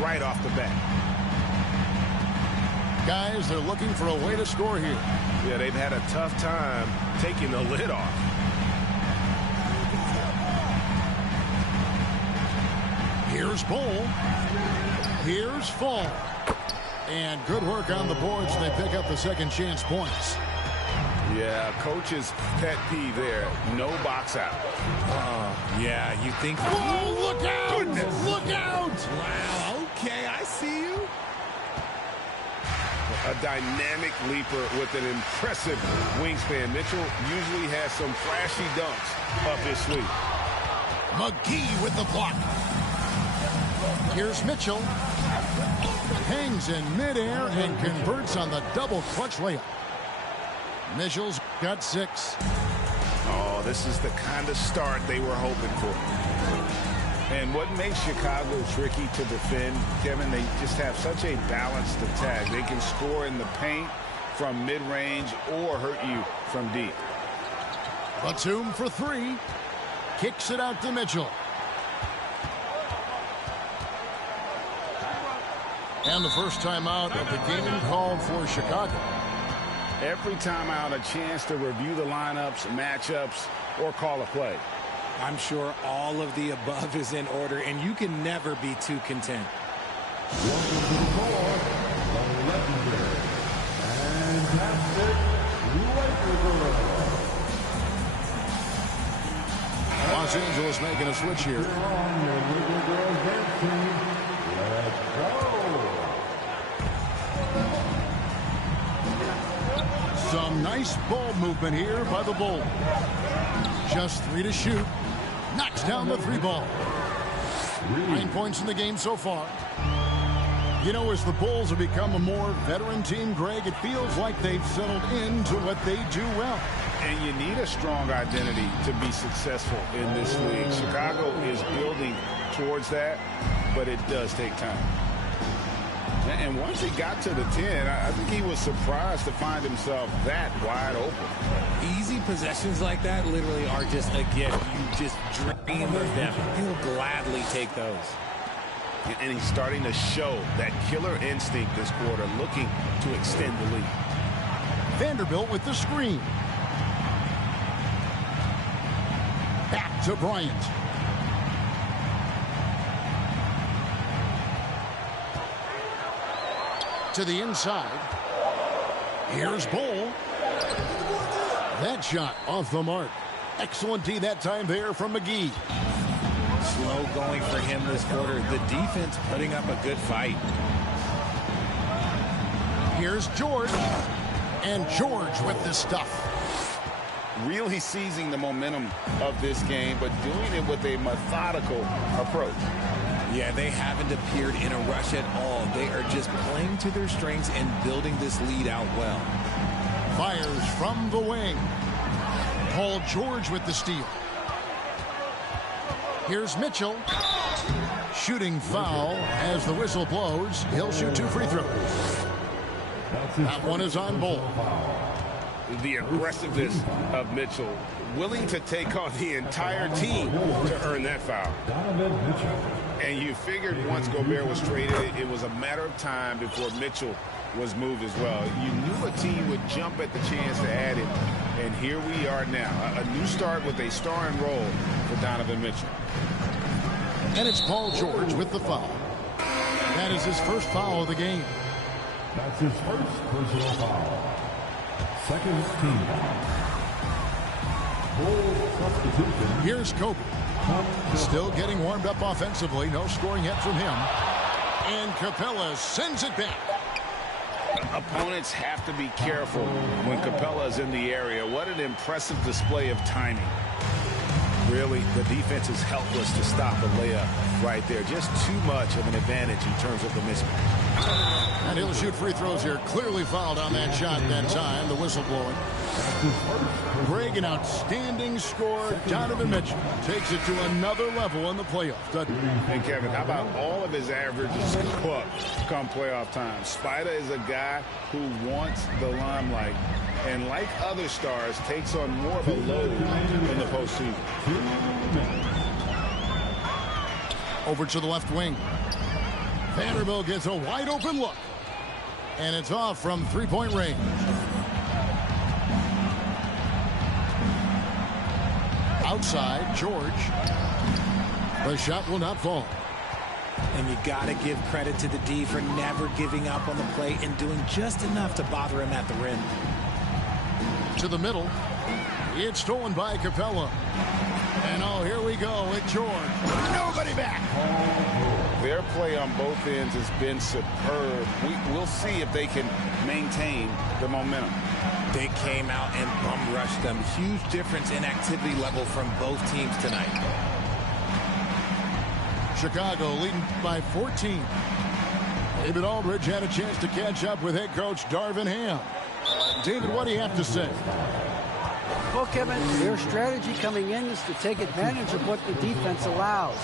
right off the bat. Guys, they're looking for a way to score here. Yeah, they've had a tough time taking the lid off. Here's Bull. Here's Fall. And good work on the boards. They pick up the second chance points. Yeah, coach's pet peeve there. No box out. Yeah, you think... Whoa, look out! Goodness. Look out! Wow, okay, I see you. A dynamic leaper with an impressive wingspan. Mitchell usually has some flashy dunks up his sleeve. McGee with the block. Here's Mitchell. Hangs in midair and converts on the double clutch layup. Mitchell's got 6. Oh, this is the kind of start they were hoping for. And what makes Chicago tricky to defend, Kevin, they just have such a balanced attack. They can score in the paint from mid-range or hurt you from deep. Batum for 3. Kicks it out to Mitchell. And the first timeout of the game called for Chicago. Every timeout, a chance to review the lineups, matchups, or call a play. I'm sure all of the above is in order, and you can never be too content. Welcome to the court, the legendary, fantastic Lakers. Los Angeles making a switch here. You're on your Laker Girls dance team. Let's go. Some nice ball movement here by the Bulls. Just 3 to shoot. Knocks down the 3 ball. 9 points in the game so far. You know, as the Bulls have become a more veteran team, Greg, it feels like they've settled into what they do well. And you need a strong identity to be successful in this league. Chicago is building towards that, but it does take time. And once he got to the 10, I think he was surprised to find himself that wide open. Easy possessions like that literally are just a gift. You just dream of them. He'll gladly take those. And he's starting to show that killer instinct this quarter, looking to extend the lead. Vanderbilt with the screen. Back to Bryant. To the inside. Here's Bull. That shot off the mark. Excellent D that time there from McGee. Slow going for him this quarter. The defense putting up a good fight. Here's George. And George with the stuff. Really seizing the momentum of this game, but doing it with a methodical approach. Yeah, they haven't appeared in a rush at all. They are just playing to their strengths and building this lead out well. Fires from the wing. Paul George with the steal. Here's Mitchell. Shooting foul as the whistle blows. He'll shoot 2 free throws. That one is on Bull. The aggressiveness of Mitchell, willing to take on the entire team to earn that foul. And you figured once Gobert was traded, it was a matter of time before Mitchell was moved as well. You knew a team would jump at the chance to add him, and here we are now. A new start with a starring role for Donovan Mitchell. And it's Paul George with the foul. That is his first foul of the game. That's his first personal foul. Second team foul. Full substitution. Here's Kobe. Still getting warmed up offensively. No scoring yet from him. And Capella sends it back. Opponents have to be careful when Capella is in the area. What an impressive display of timing. Really, the defense is helpless to stop a layup right there. Just too much of an advantage in terms of the mismatch. And he'll shoot free throws here. Clearly fouled on that shot that time. The whistle blowing. Greg, an outstanding score. Donovan Mitchell takes it to another level in the playoffs. And Kevin, how about all of his averages come playoff time? Spida is a guy who wants the limelight, and like other stars, takes on more of a load in the postseason. Over to the left wing. Vanderbilt gets a wide open look. And it's off from three-point range. Outside, George. The shot will not fall. And you got to give credit to the D for never giving up on the play and doing just enough to bother him at the rim. To the middle. It's stolen by Capella. And oh, here we go with George. Nobody back. Their play on both ends has been superb. We'll see if they can maintain the momentum. They came out and bum rushed them. Huge difference in activity level from both teams tonight. Chicago leading by 14. David Aldridge had a chance to catch up with head coach Darvin Ham. David, what do you have to say? Well, Kevin, their strategy coming in is to take advantage of what the defense allows.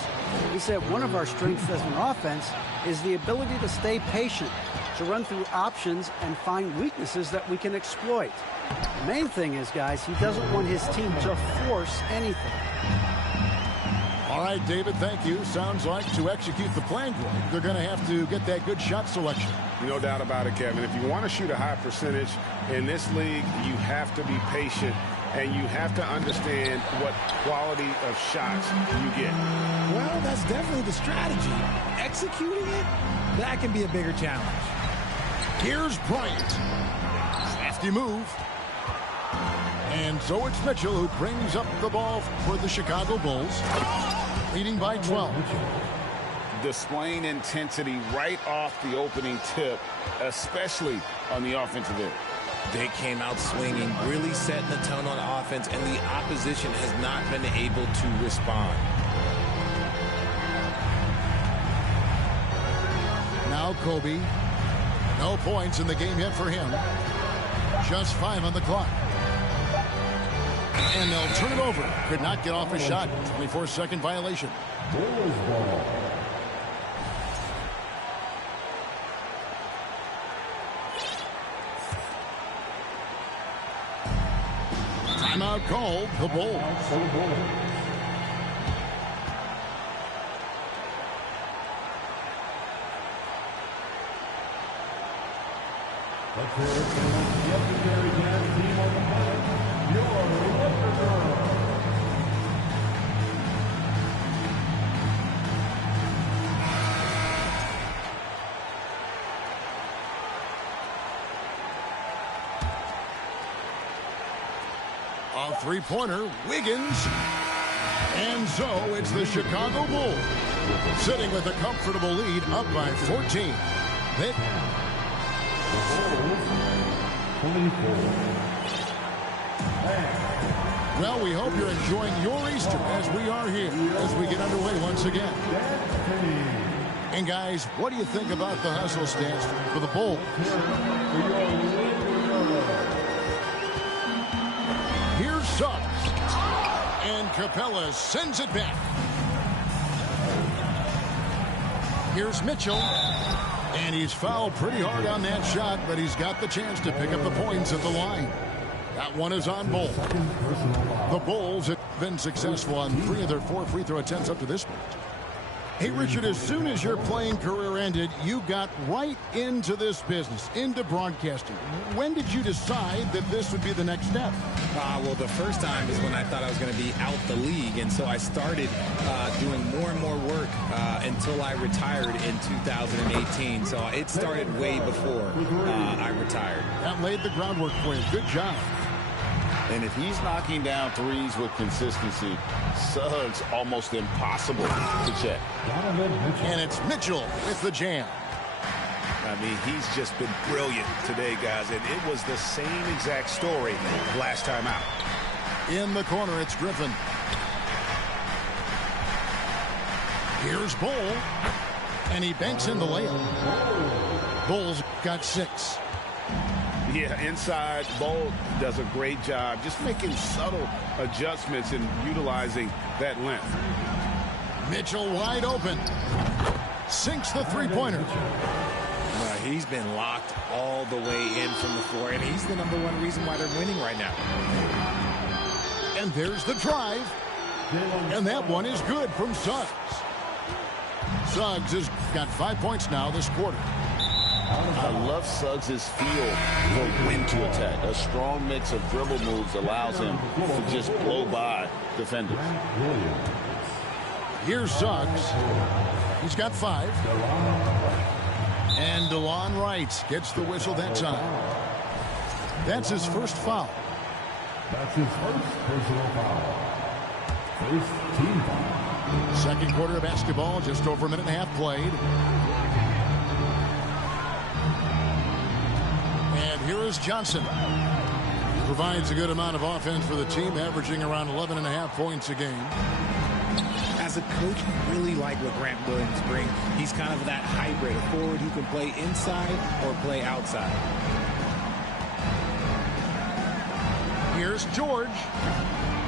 He said one of our strengths as an offense is the ability to stay patient, to run through options and find weaknesses that we can exploit. The main thing is, guys, he doesn't want his team to force anything. All right, David, thank you. Sounds like to execute the plan, they're going to have to get that good shot selection. No doubt about it, Kevin. If you want to shoot a high percentage in this league, you have to be patient and you have to understand what quality of shots you get. Well, that's definitely the strategy. Executing it, that can be a bigger challenge. Here's Bryant. Crafty move. And so it's Mitchell who brings up the ball for the Chicago Bulls, leading by 12. Displaying intensity right off the opening tip, especially on the offensive end. They came out swinging, really setting the tone on offense, and the opposition has not been able to respond. Now Kobe. No points in the game yet for him. Just 5 on the clock. And they'll turn it over. Could not get off a shot. 24-second violation. Timeout called. The Bulls. Let's hear it for the legendary dance team on the planet, your Wonder Girls. A three-pointer, Wiggins. And so it's the Chicago Bulls sitting with a comfortable lead, up by 14. Well, we hope you're enjoying your Easter as we are here as we get underway once again. And guys, what do you think about the hustle stance for the Bulls? Here's Suggs. And Capella sends it back. Here's Mitchell. And he's fouled pretty hard on that shot, but he's got the chance to pick up the points at the line. That one is on Bull. The Bulls have been successful on 3 of their 4 free throw attempts up to this point. Hey, Richard, as soon as your playing career ended, you got right into this business, into broadcasting. When did you decide that this would be the next step? Well, the first time is when I thought I was going to be out the league, and so I started doing more and more work until I retired in 2018. So it started way before I retired. That laid the groundwork for you. Good job. And if he's knocking down threes with consistency, Suggs almost impossible to check. And it's Mitchell with the jam. I mean, he's just been brilliant today, guys, and it was the same exact story last time out. In the corner, it's Griffin. Here's Bull, and he banks in the layup. Bull's got 6. Yeah, inside, Bull does a great job just making subtle adjustments and utilizing that length. Mitchell wide open. Sinks the three-pointer. He's been locked all the way in from the floor, and he's the #1 reason why they're winning right now. And there's the drive. And that one is good from Suggs. Suggs has got 5 points now this quarter. I love Suggs' feel for when to attack. A strong mix of dribble moves allows him to just blow by defenders. Here's Suggs. He's got 5. And DeLon Wright gets the whistle that time. That's his first foul. That's his first personal foul. First team foul. Second quarter of basketball, just over a minute and a half played. And here is Johnson. Provides a good amount of offense for the team, averaging around 11.5 points a game. As a coach, you really like what Grant Williams brings. He's kind of that hybrid, a forward who can play inside or play outside. Here's George.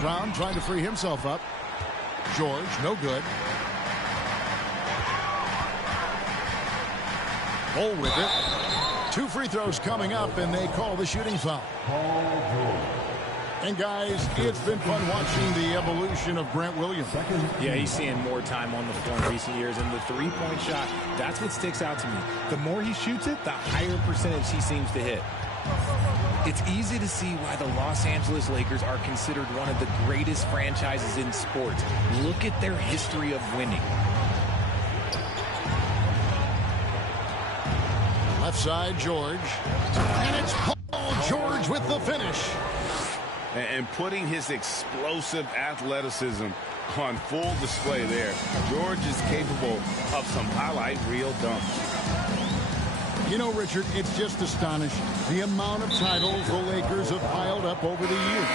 Brown trying to free himself up. George, no good. Bull with it. 2 free throws coming up, and they call the shooting foul. And guys, it's been fun watching the evolution of Grant Williams. Yeah, he's seeing more time on the floor in recent years, and the three-point shot, that's what sticks out to me. The more he shoots it, the higher percentage he seems to hit. It's easy to see why the Los Angeles Lakers are considered one of the greatest franchises in sports. Look at their history of winning. Left side, George. And it's Paul George with the finish. And putting his explosive athleticism on full display there. George is capable of some highlight reel dunks. You know, Richard, it's just astonishing the amount of titles the Lakers have piled up over the years.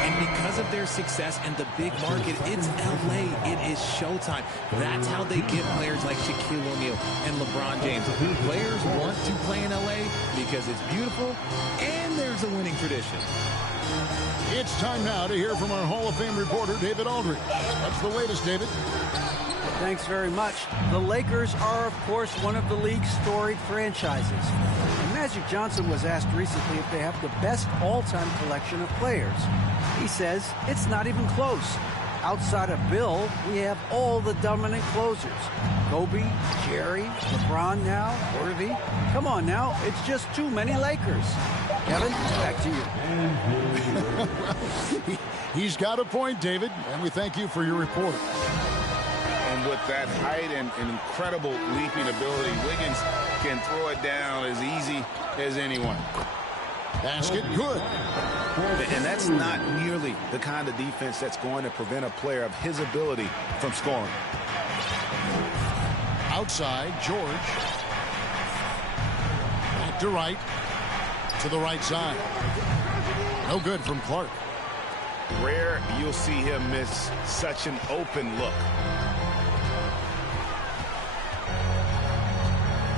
And because of their success and the big market, it's L.A. It is showtime. That's how they get players like Shaquille O'Neal and LeBron James. Players want to play in L.A. because it's beautiful and there's a winning tradition. It's time now to hear from our Hall of Fame reporter, David Aldridge. What's the latest, David? Thanks very much. The Lakers are, of course, one of the league's storied franchises. And Magic Johnson was asked recently if they have the best all-time collection of players. He says it's not even close. Outside of Bill, we have all the dominant closers. Kobe, Jerry, LeBron now, Worthy. Come on now, it's just too many Lakers. Kevin, back to you. He's got a point, David, and we thank you for your report. And with that height and incredible leaping ability, Wiggins can throw it down as easy as anyone. Basket good. And that's not nearly the kind of defense that's going to prevent a player of his ability from scoring. Outside, George. Back to right. To the right side. No good from Clark. Rare you'll see him miss such an open look.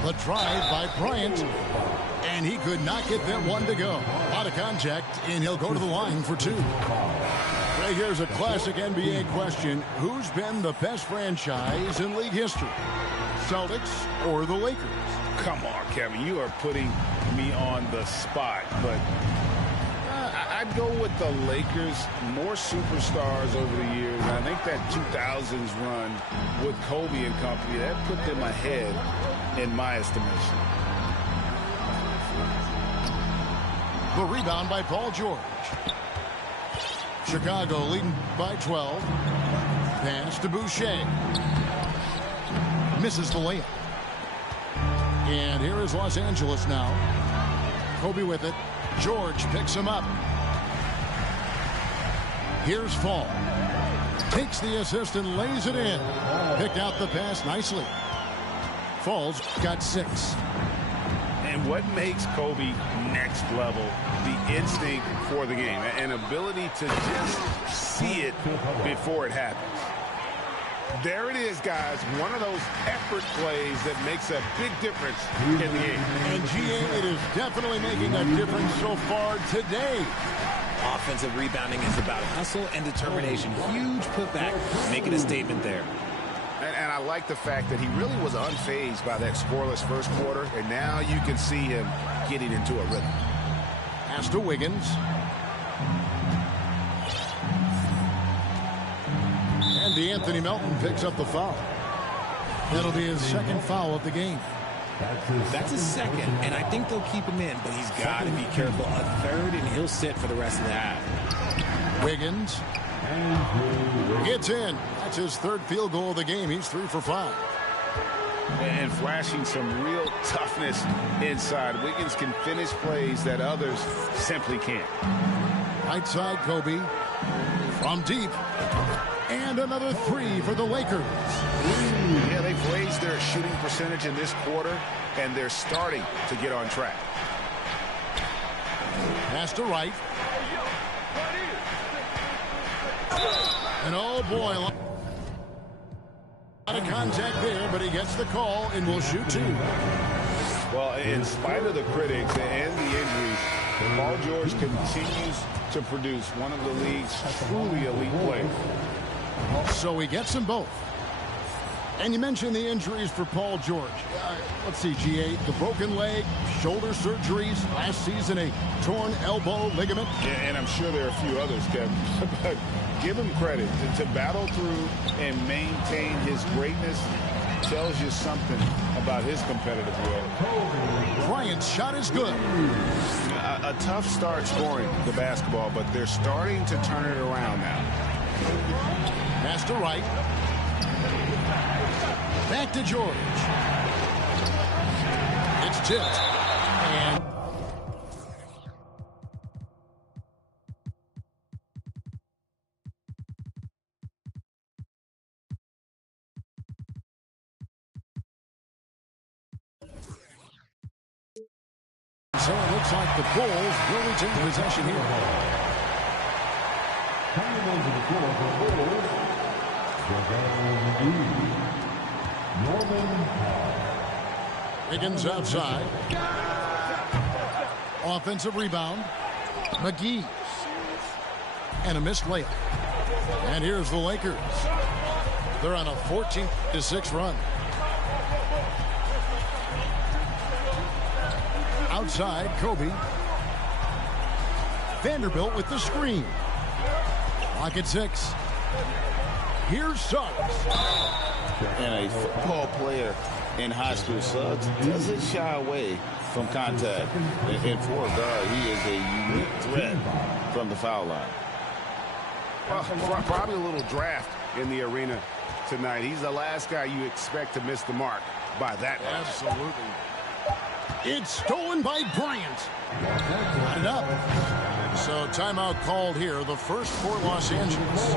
The drive by Bryant. And he could not get that one to go. A lot of contact, and he'll go to the line for 2. Right here's a classic NBA question. Who's been the best franchise in league history? Celtics or the Lakers? Come on, Kevin. You are putting me on the spot. But I'd go with the Lakers. More superstars over the years. I think that 2000s run with Kobe and company, that put them ahead in my estimation. The rebound by Paul George. Chicago leading by 12. Pass to Boucher. Misses the layup. And here is Los Angeles now. Kobe with it. George picks him up. Here's Fall. Takes the assist and lays it in. Picked out the pass nicely. Fall's got 6. And what makes Kobe next level, the instinct for the game, an ability to just see it before it happens. There it is, guys. One of those effort plays that makes a big difference in the game. And GA, it is definitely making a difference so far today. Offensive rebounding is about hustle and determination. Huge putback, making a statement there. And I like the fact that he really was unfazed by that scoreless first quarter, and now you can see him getting into a rhythm. Pass to Wiggins. And DeAnthony Melton picks up the foul. That'll be his second foul of the game. That's his second, and I think they'll keep him in, but he's got to be careful. A third, and he'll sit for the rest of the half. Wiggins gets in. That's his third field goal of the game. He's 3 for 5. And flashing some real toughness inside. Wiggins can finish plays that others simply can't. Right side, Kobe. From deep. And another 3 for the Lakers. Yeah, they've raised their shooting percentage in this quarter, and they're starting to get on track. Pass to Wright. And oh boy, a lot of contact there, but he gets the call and will shoot 2. Well, in spite of the critics and the injuries, Paul George continues to produce one of the league's truly elite players. So he gets them both. And you mentioned the injuries for Paul George. Let's see, G8, the broken leg, shoulder surgeries, last season a torn elbow ligament. Yeah, and I'm sure there are a few others, Kevin. But give him credit. To battle through and maintain his greatness tells you something about his competitive will. Bryant's shot is good. A tough start scoring the basketball, but they're starting to turn it around now. Pass to Wright. Back to George. It's tipped. And so it looks like the Bulls will retain possession here. Coming onto the floor for the Bulls, Norman Powell. Higgins outside. Offensive rebound. McGee. And a missed layup. And here's the Lakers. They're on a 14-6 run. Outside, Kobe. Vanderbilt with the screen. Clock at 6. Here's Suggs. And a football player in high school, Suggs doesn't shy away from contact. And for a guard, he is a unique threat from the foul line. Probably a little draft in the arena tonight. He's the last guy you expect to miss the mark by that much. Absolutely. It's stolen by Bryant. Got it up. So timeout called here. The first for Los Angeles.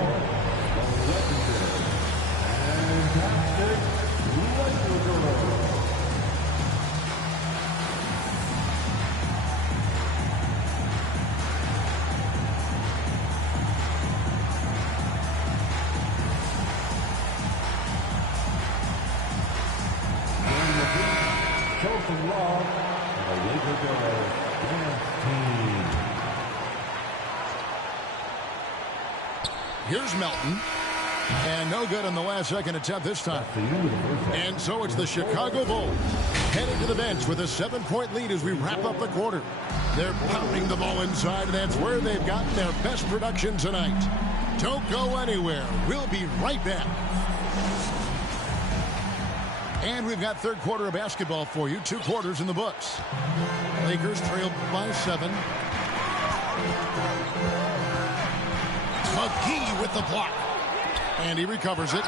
Here's Melton. And no good on the last second attempt this time. And so it's the Chicago Bulls headed to the bench with a 7-point lead as we wrap up the quarter. They're pounding the ball inside, and that's where they've gotten their best production tonight. Don't go anywhere. We'll be right back. And we've got third quarter of basketball for you. 2 quarters in the books. Lakers trail by 7. McGee with the block. And he recovers it.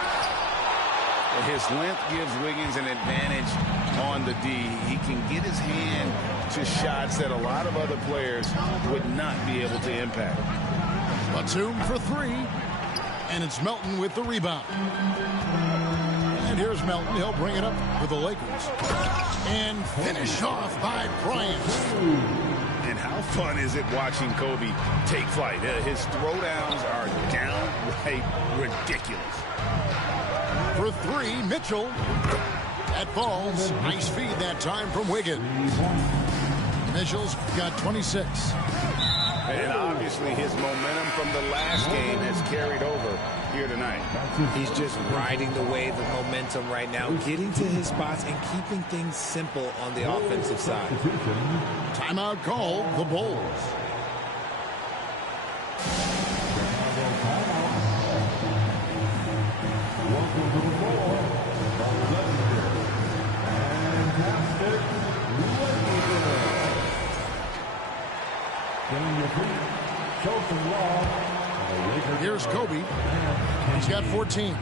His length gives Wiggins an advantage on the D. He can get his hand to shots that a lot of other players would not be able to impact. Batum for 3. And it's Melton with the rebound. And here's Melton. He'll bring it up for the Lakers. And finish off by Bryant. And how fun is it watching Kobe take flight? His throwdowns are downright ridiculous. For 3, Mitchell. That falls. Nice feed that time from Wiggins. Mitchell's got 26. And obviously his momentum from the last game has carried over here tonight. He's just riding the wave of momentum right now, getting to his spots and keeping things simple on the offensive side. Timeout call, the Bulls. Welcome to the floor. Here's Kobe. He's got 14.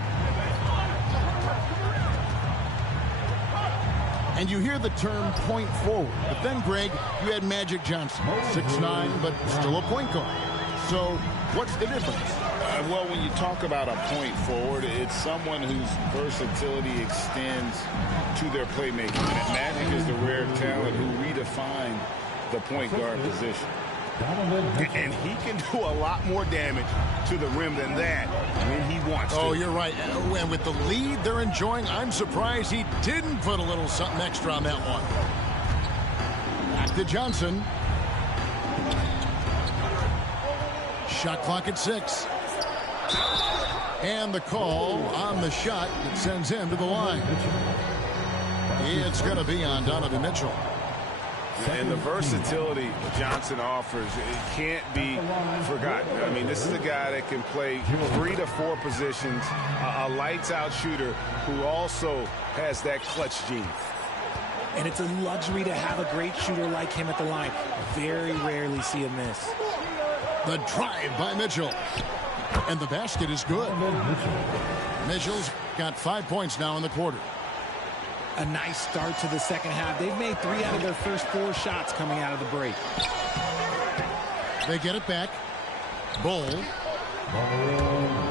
And you hear the term point forward. But then, Greg, you had Magic Johnson, 6'9", but still a point guard. So what's the difference? Well, when you talk about a point forward, it's someone whose versatility extends to their playmaking. And Magic is the rare talent who redefined the point guard position. And he can do a lot more damage to the rim than that when he wants to. Oh, you're right. And with the lead they're enjoying, I'm surprised he didn't put a little something extra on that one. Back to Johnson. Shot clock at 6. And the call on the shot that sends him to the line. It's going to be on Donovan Mitchell. And the versatility Johnson offers, it can't be forgotten. I mean, this is a guy that can play 3 to 4 positions, a lights-out shooter who also has that clutch gene. And it's a luxury to have a great shooter like him at the line. Very rarely see a miss. The drive by Mitchell. And the basket is good. Mitchell's got 5 points now in the quarter. A nice start to the second half. They've made 3 out of their first 4 shots coming out of the break. They get it back. Bull.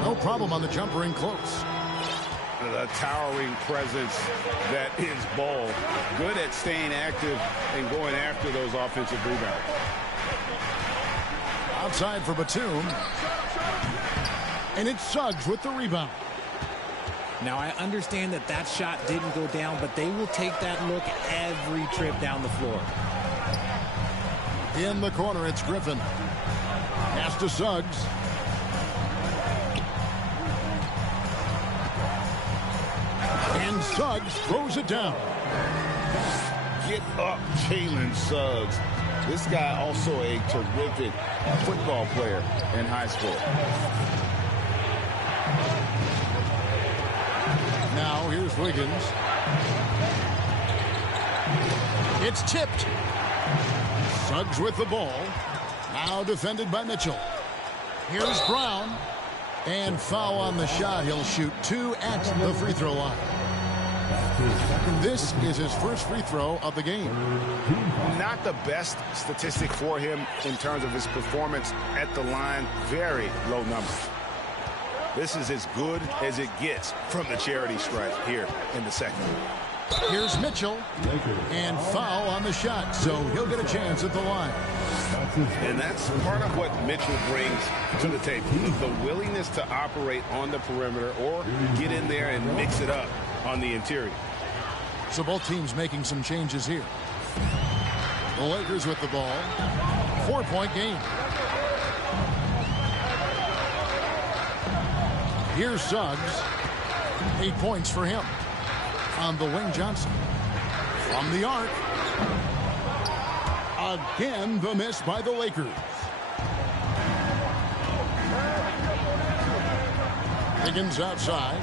No problem on the jumper in close. The towering presence that is Ball. Good at staying active and going after those offensive rebounds. Outside for Batum. And it's Suggs with the rebound. Now, I understand that that shot didn't go down, but they will take that look every trip down the floor. In the corner, it's Griffin. Pass to Suggs. And Suggs throws it down. Get up, Jalen Suggs. This guy also a terrific football player in high school. Now here's Wiggins. It's tipped. Suggs with the ball. Now defended by Mitchell. Here's Brown. And foul on the shot. He'll shoot 2 at the free throw line. This is his first free throw of the game. Not the best statistic for him in terms of his performance at the line. Very low numbers. This is as good as it gets from the charity stripe here in the second. Here's Mitchell. And foul on the shot, so he'll get a chance at the line. And that's part of what Mitchell brings to the table. The willingness to operate on the perimeter or get in there and mix it up on the interior. So both teams making some changes here. The Lakers with the ball. 4-point game. Here's Suggs. 8 points for him. On the wing, Johnson. From the arc. Again, the miss by the Lakers. Higgins outside.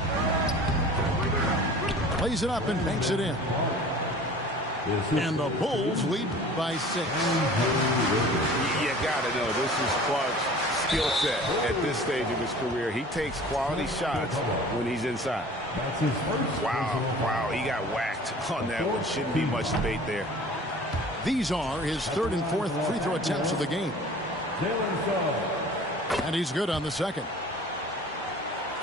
Plays it up and banks it in. And the Bulls lead by 6. You gotta know this is Clark's skill set at this stage of his career. He takes quality shots when he's inside. Wow, he got whacked on that one. Shouldn't be much debate there. These are his 3rd and 4th free throw attempts of the game. And he's good on the second.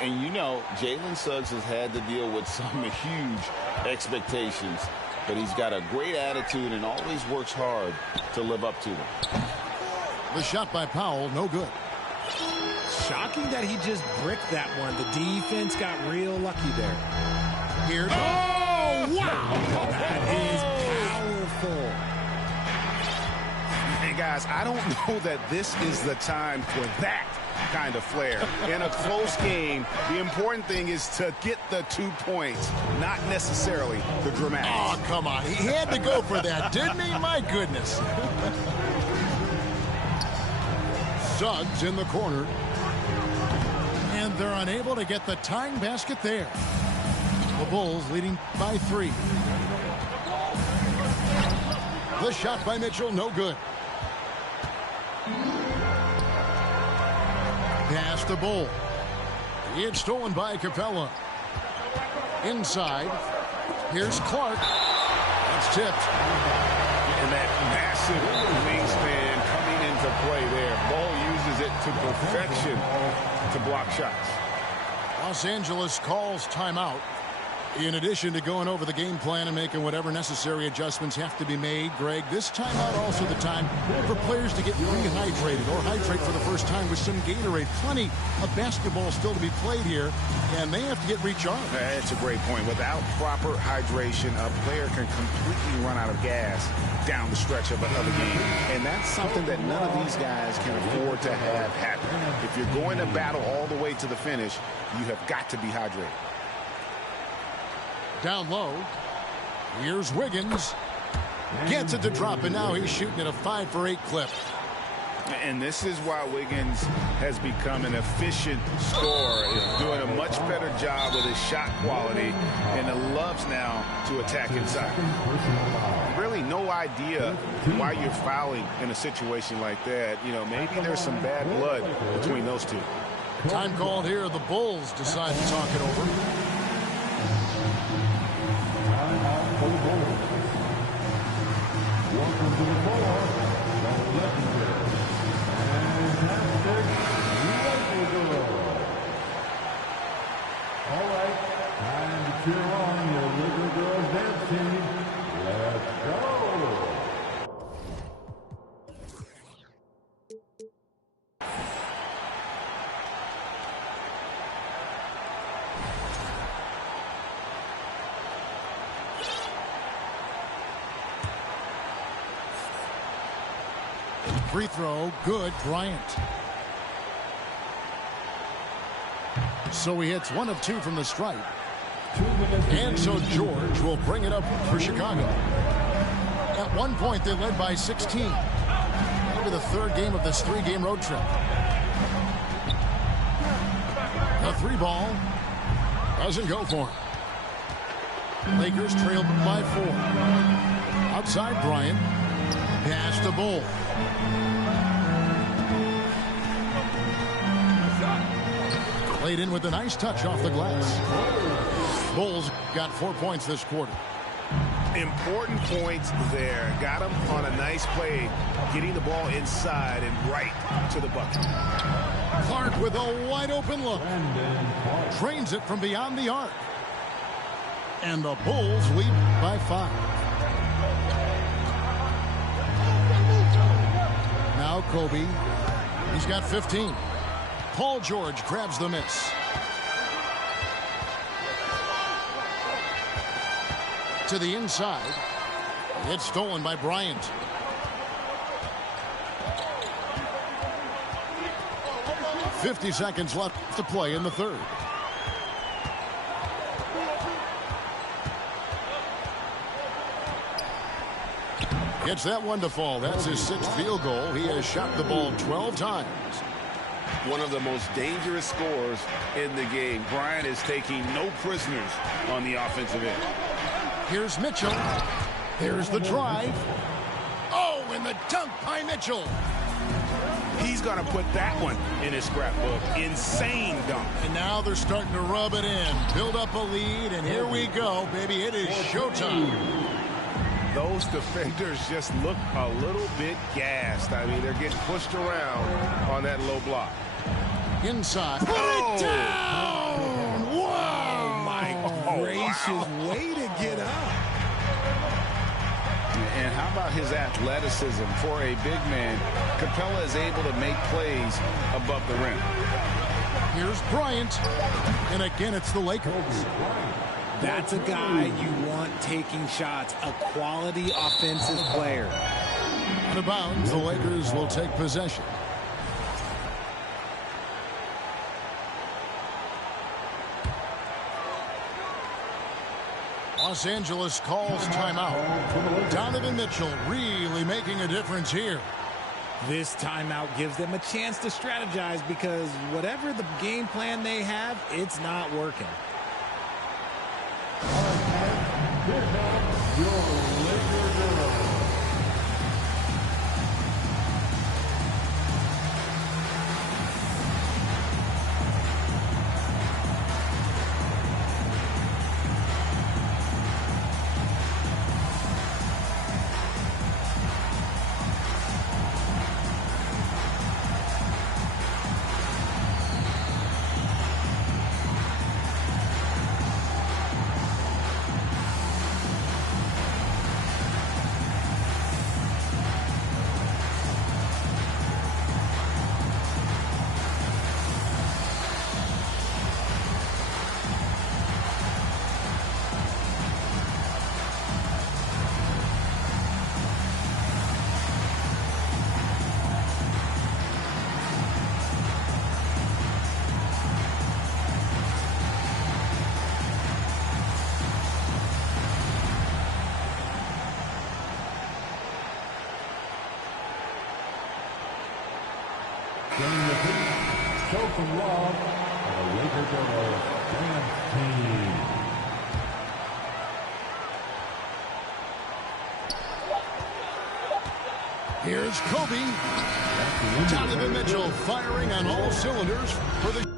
And you know, Jalen Suggs has had to deal with some huge expectations, but he's got a great attitude and always works hard to live up to them. The shot by Powell, no good. Shocking that he just bricked that one. The defense got real lucky there. Here. Oh, wow! That is powerful. Hey, guys, I don't know that this is the time for that kind of flair. In a close game, the important thing is to get the 2 points, not necessarily the dramatics. Oh, come on. He had to go for that, didn't he? My goodness. Suggs in the corner. And they're unable to get the tying basket there. The Bulls leading by 3. The shot by Mitchell, no good. Pass the Bull. It's stolen by Capella. Inside. Here's Clark. That's tipped. And that massive wingspan coming into play there. Bull uses it to perfection to block shots. Los Angeles calls timeout. In addition to going over the game plan and making whatever necessary adjustments have to be made, Greg, this timeout also the time for players to get rehydrated or hydrate for the first time with some Gatorade. Plenty of basketball still to be played here, and they have to get recharged. That's a great point. Without proper hydration, a player can completely run out of gas down the stretch of another game. And that's something that none of these guys can afford to have happen. If you're going to battle all the way to the finish, you have got to be hydrated. Down low. Here's Wiggins. Gets it to drop, and now he's shooting at a 5-for-8 clip. And this is why Wiggins has become an efficient scorer. He's doing a much better job with his shot quality and loves now to attack inside. Really no idea why you're fouling in a situation like that. You know, maybe there's some bad blood between those two. Time called here. The Bulls decide to talk it over. Welcome to the floor, the legendary, fantastic Lakers girl. All right, time to cheer on your Lakers girls dance team. Let's go. Free throw, good, Bryant. So he hits 1 of 2 from the stripe. And so George will bring it up for Chicago. At one point, they led by 16. Maybe the third game of this 3-game road trip. The 3 ball doesn't go for him. Lakers trailed by 4. Outside Bryant. Pass to Bull. Played in with a nice touch off the glass. Bulls got 4 points this quarter. Important points there. Got him on a nice play, getting the ball inside and right to the bucket. Clark with a wide open look. Trains it from beyond the arc. And the Bulls lead by 5. Now Kobe. He's got 15. Paul George grabs the miss. To the inside. It's stolen by Bryant. .50 seconds left to play in the third. Gets that one to fall. That's his 6th field goal. He has shot the ball 12 times. One of the most dangerous scorers in the game. Bryant is taking no prisoners on the offensive end. Here's Mitchell. There's the drive. Oh, and the dunk by Mitchell. He's going to put that one in his scrapbook. Insane dunk. And now they're starting to rub it in. Build up a lead, and here we go, baby. It is showtime. Those defenders just look a little bit gassed. I mean, they're getting pushed around on that low block. Inside. Put it down! Whoa! Oh, my gracious. Wow. Way to get up. And how about his athleticism for a big man? Capella is able to make plays above the rim. Here's Bryant. And again, it's the Lakers. That's a guy you want taking shots, a quality offensive player. Out of bounds, the Lakers will take possession. Los Angeles calls timeout. Donovan Mitchell really making a difference here. This timeout gives them a chance to strategize because whatever the game plan they have, it's not working. Here comes your Lakers girl. Getting the feet. Show some love. And the Lakers are the dance team. Here's Kobe. Donovan Mitchell firing on all cylinders for the...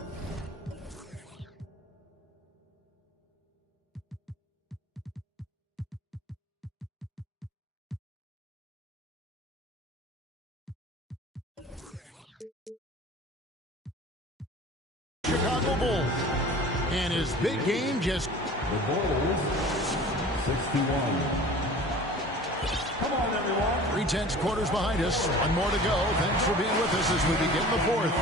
Chicago Bulls. And his big game just... The Bulls, 61. Come on, everyone. 3/10 quarters behind us. One more to go. Thanks for being with us as we begin the fourth.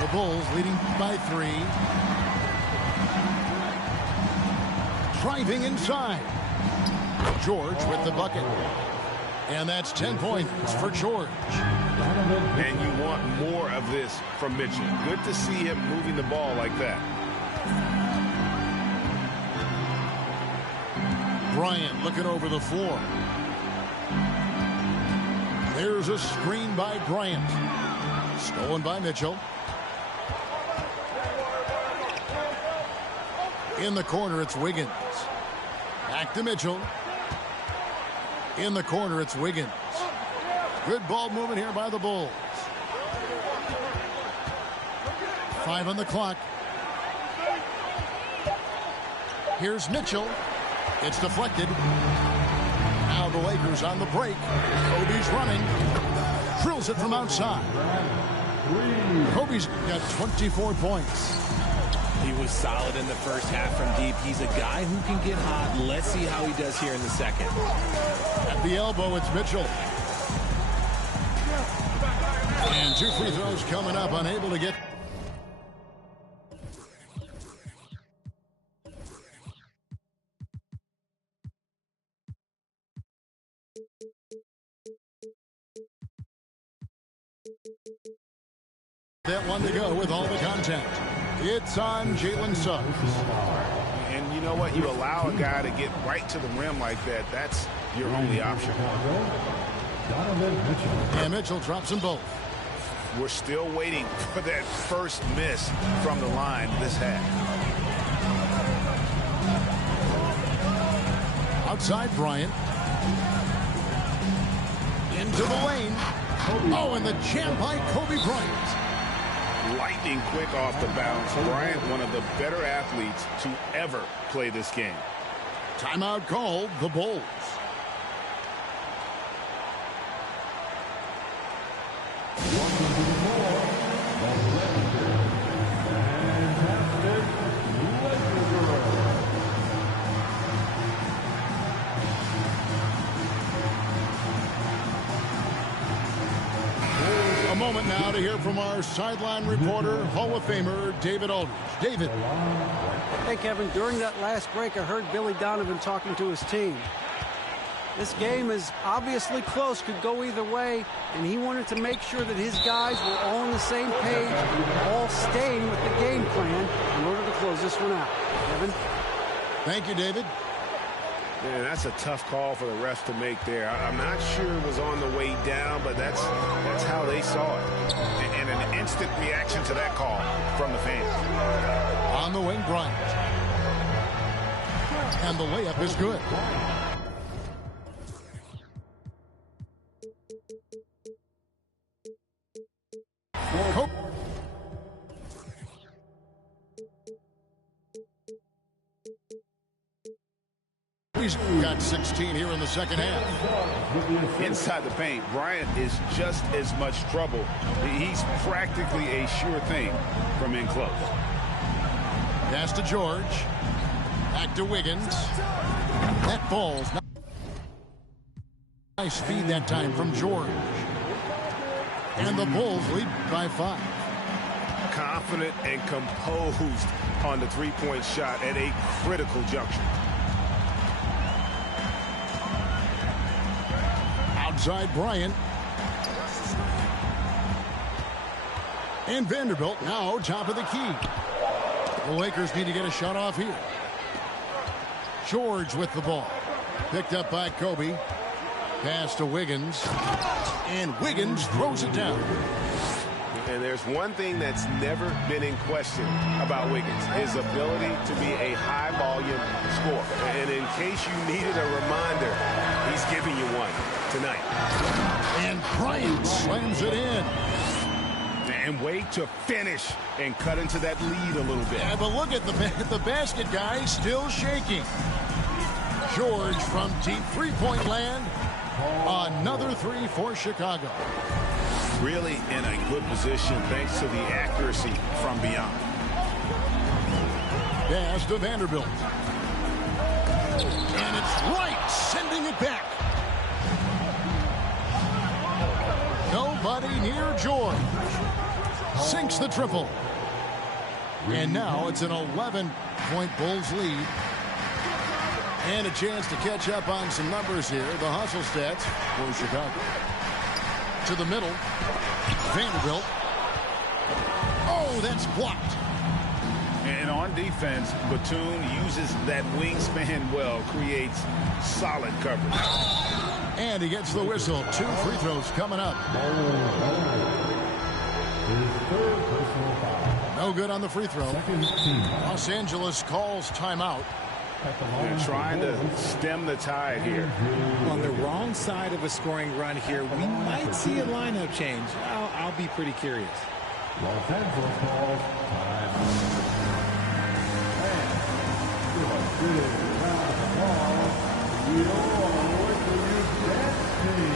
The Bulls leading by 3. Driving inside. George with the bucket. And that's 10 points for George. And you want more of this from Mitchell. Good to see him moving the ball like that. Bryant looking over the floor. There's a screen by Bryant. Stolen by Mitchell. In the corner, it's Wiggins. Back to Mitchell. In the corner, it's Wiggins. Good ball movement here by the Bulls. 5 on the clock. Here's Mitchell. It's deflected. Now the Lakers on the break. Kobe's running. Drills it from outside. Kobe's got 24 points. He was solid in the first half from deep. He's a guy who can get hot. Let's see how he does here in the second. At the elbow, it's Mitchell. And 2 free throws coming up, unable to get. That one to go with all the contact. It's on Jalen Suggs. And you know what? You allow a guy to get right to the rim like that. That's your only option. And Mitchell drops them both. We're still waiting for that first miss from the line this half. Outside Bryant. Into the lane. Oh, and the jam by Kobe Bryant. Lightning quick off the bounce. Bryant, one of the better athletes to ever play this game. Timeout called, the Bulls. Moment now to hear from our sideline reporter, Hall of Famer David Aldridge. David. Hey, Kevin, during that last break, I heard Billy Donovan talking to his team. This game is obviously close, could go either way, and he wanted to make sure that his guys were all on the same page, all staying with the game plan in order to close this one out. Kevin? Thank you, David. Man, that's a tough call for the refs to make there. I'm not sure it was on the way down, but that's how they saw it. And an instant reaction to that call from the fans. On the wing, Bryant. And the layup is good. He's got 16 here in the second half. Inside the paint, Bryant is just as much trouble. He's practically a sure thing from in close. Pass to George. Back to Wiggins. That ball's nice feed that time from George. And the Bulls lead by 5. Confident and composed on the three-point shot at a critical juncture. Outside Bryant. And Vanderbilt now top of the key. The Lakers need to get a shot off here. George with the ball. Picked up by Kobe. Pass to Wiggins. And Wiggins throws it down. And there's one thing that's never been in question about Wiggins, his ability to be a high-volume scorer. And in case you needed a reminder, he's giving you one tonight. And Bryant slams it in. And wait to finish and cut into that lead a little bit. Yeah, but look at the basket guy still shaking. George from deep three-point land. Another three for Chicago. Really in a good position thanks to the accuracy from beyond. Pass to Vanderbilt. And it's Wright sending it back. Nobody near George. Sinks the triple. And now it's an 11-point Bulls lead. And a chance to catch up on some numbers here. The hustle stats for Chicago. To the middle. Vanderbilt. Oh, that's blocked. And on defense, Batum uses that wingspan well, creates solid coverage. And he gets the whistle. 2 free throws coming up. No good on the free throw. Los Angeles calls timeout. They're trying to stem the tide here. On the wrong side of a scoring run here, we might see a lineup change. I'll be pretty curious. Los Angeles calls time. And give a big round of applause to your Lakers dance team.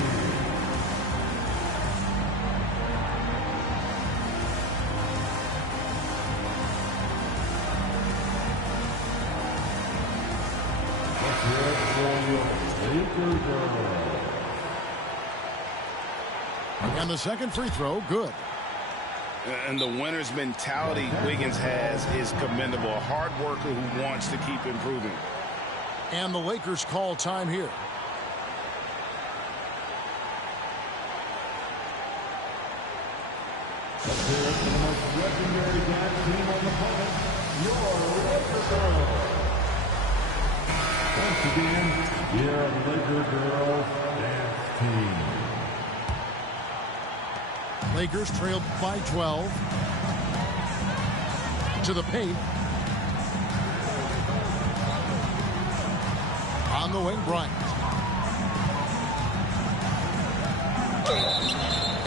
And the second free throw, good. And the winner's mentality Wiggins has is commendable. A hard worker who wants to keep improving. And the Lakers call time here. Let's hear it for the most legendary dance team on the planet, your Laker Girls. Once again, your Laker Girls dance team. Lakers trailed by 12. To the paint. On the wing, Bryant.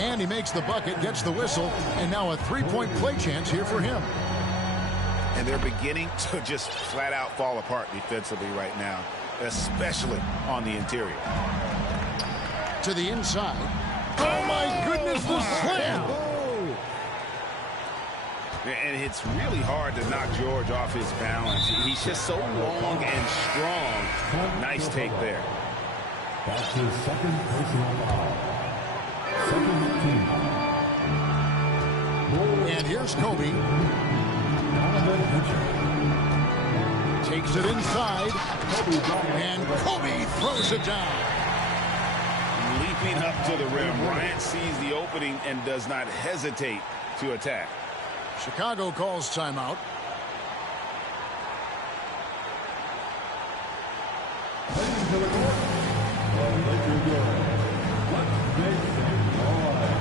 And he makes the bucket, gets the whistle, and now a three-point play chance here for him. And they're beginning to just flat out fall apart defensively right now, especially on the interior. To the inside. Oh, my goodness, the slam! And it's really hard to knock George off his balance. He's just so long and strong. Nice take there. That's his second personal foul. Second team. And here's Kobe. Takes it inside. And Kobe throws it down. Leaping up to the rim, Bryant sees the opening and does not hesitate to attack. Chicago calls timeout. Heading to the court, the Laker Girls. Let's make some noise.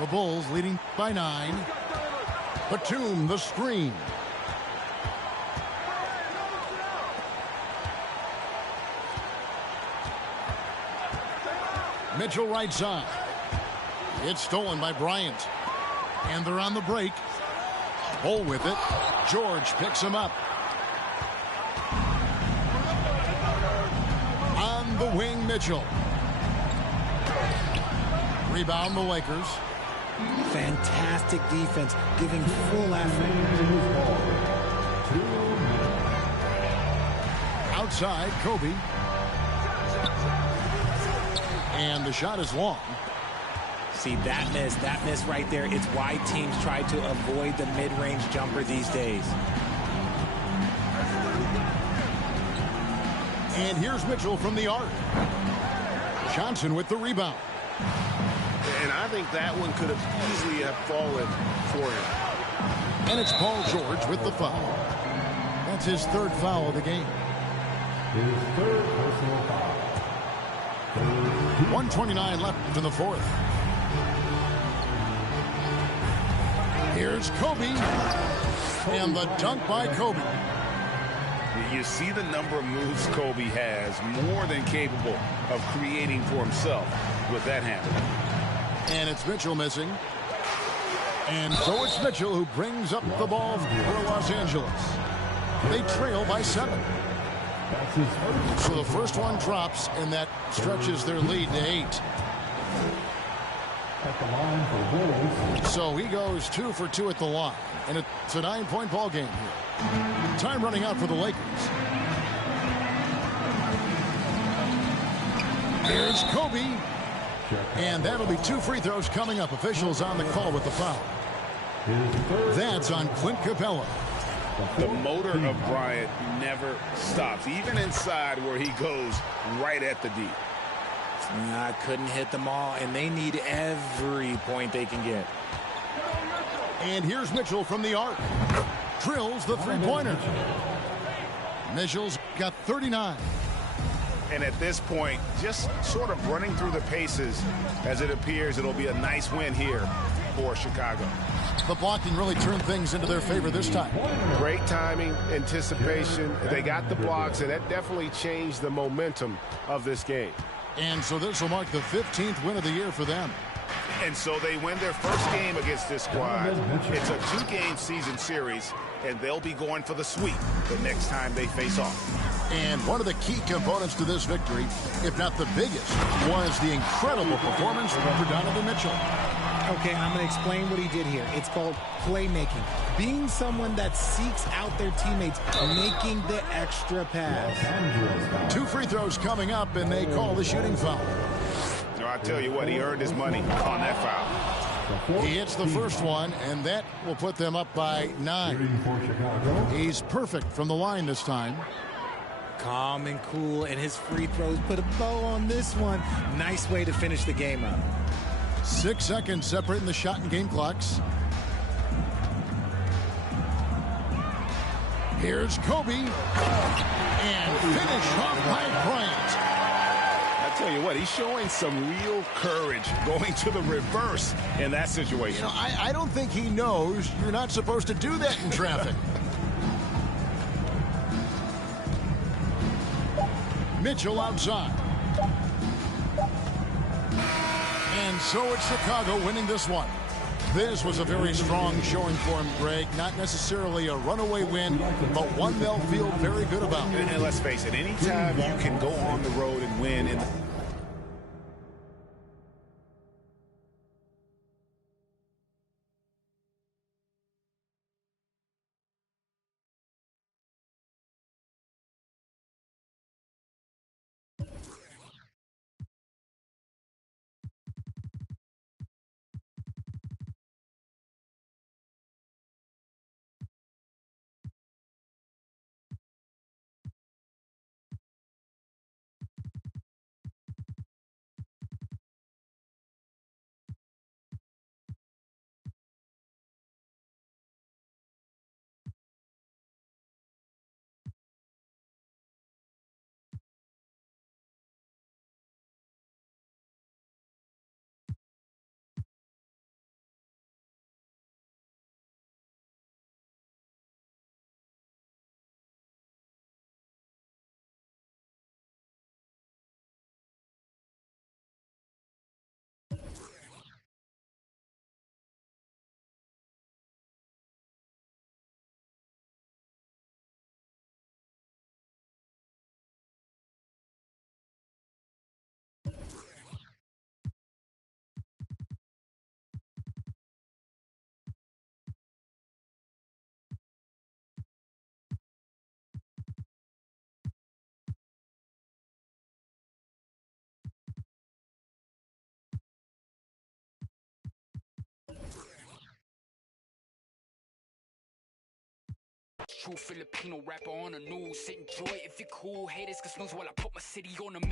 The Bulls leading by 9. Batum, the screen. Mitchell right side. It's stolen by Bryant. And they're on the break. Bull with it. George picks him up. On the wing, Mitchell. Rebound the Lakers. Fantastic defense, giving full effort. Outside, Kobe. And the shot is long. See, that miss right there, it's why teams try to avoid the mid-range jumper these days. And here's Mitchell from the arc. Johnson with the rebound. And I think that one could have easily have fallen for him. And it's Paul George with the foul. That's his third foul of the game. His third personal foul. 1:29 left in the fourth. Here's Kobe. And the dunk by Kobe. You see the number of moves Kobe has, more than capable of creating for himself with that handle. And it's Mitchell missing. And so it's Mitchell who brings up the ball for Los Angeles. They trail by 7. That's his first. So the first one drops, and that stretches their lead to 8. At the line for Bulls. So he goes 2 for 2 at the line. And it's a 9-point ball game here. Time running out for the Lakers. Here's Kobe. And that'll be 2 free throws coming up. Officials on the call with the foul. That's on Clint Capella. The motor of Bryant never stops, even inside where he goes right at the D. I couldn't hit them all, and they need every point they can get. And here's Mitchell from the arc. Drills the three-pointer. Mitchell's got 39. And at this point, just sort of running through the paces, as it appears it'll be a nice win here for Chicago. The blocking really turned things into their favor this time. Great timing, anticipation. They got the blocks, and that definitely changed the momentum of this game. And so this will mark the 15th win of the year for them. And so they win their first game against this squad. It's a 2-game season series, and they'll be going for the sweep the next time they face off. And one of the key components to this victory, if not the biggest, was the incredible performance for Donovan Mitchell. Okay, I'm going to explain what he did here. It's called playmaking. Being someone that seeks out their teammates, making the extra pass. 2 free throws coming up, and they call the shooting foul. You know, I tell you what, he earned his money on that foul. He hits the first one, and that will put them up by 9. He's perfect from the line this time. Calm and cool, and his free throws put a bow on this one. Nice way to finish the game out. 6 seconds separating the shot and game clocks. Here's Kobe. And finish off by Bryant. I tell you what, he's showing some real courage going to the reverse in that situation. You know, I don't think he knows you're not supposed to do that in traffic. Mitchell outside. And so it's Chicago winning this one. This was a very strong showing for him, Greg. Not necessarily a runaway win, but one they'll feel very good about. And let's face it, anytime you can go on the road and win in the True Filipino rapper on the news. Enjoy if you're cool. Haters can snooze while I put my city on the map.